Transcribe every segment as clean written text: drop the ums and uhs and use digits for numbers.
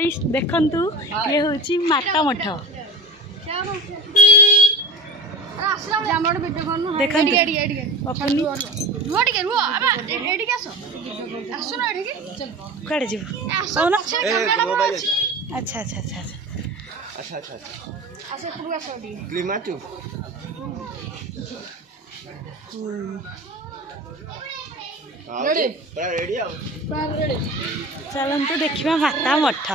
guys देखंतु ये होची माता मठ देखंतु पपुनी कड़े जीव अच्छा अच्छा अच्छा अच्छा अच्छा क्लीमा चु रेडी चलतु देखा माता मठ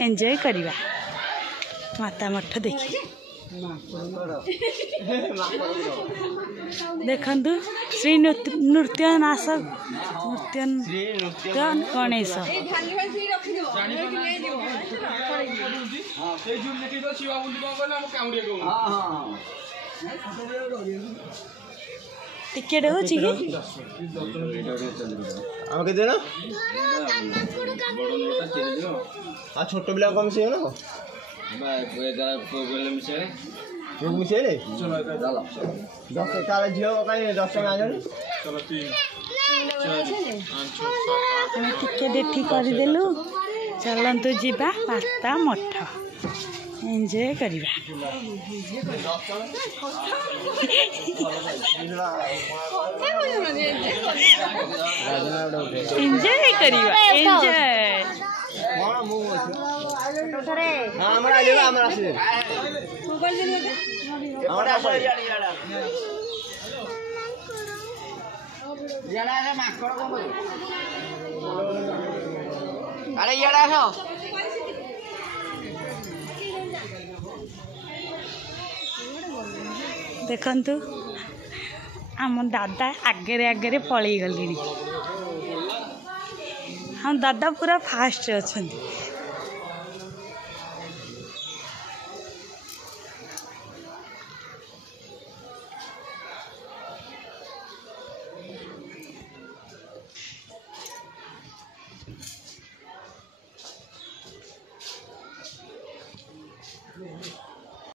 एंजॉय करवा माता मठ देखी देखंतु श्री नृत्यनाश नृत्य गणेश टिकेट हो छोट पिला कम से ना मिसेले दस तार झील कहीं 10 टका टिकेट एठी करदेलु चलतु जीवा माता मठ एंजॉय करवा एंजॉय करवा देखंतु आम दादा आगे आगे पलि गले हाँ दादा पूरा फास्ट अच्छा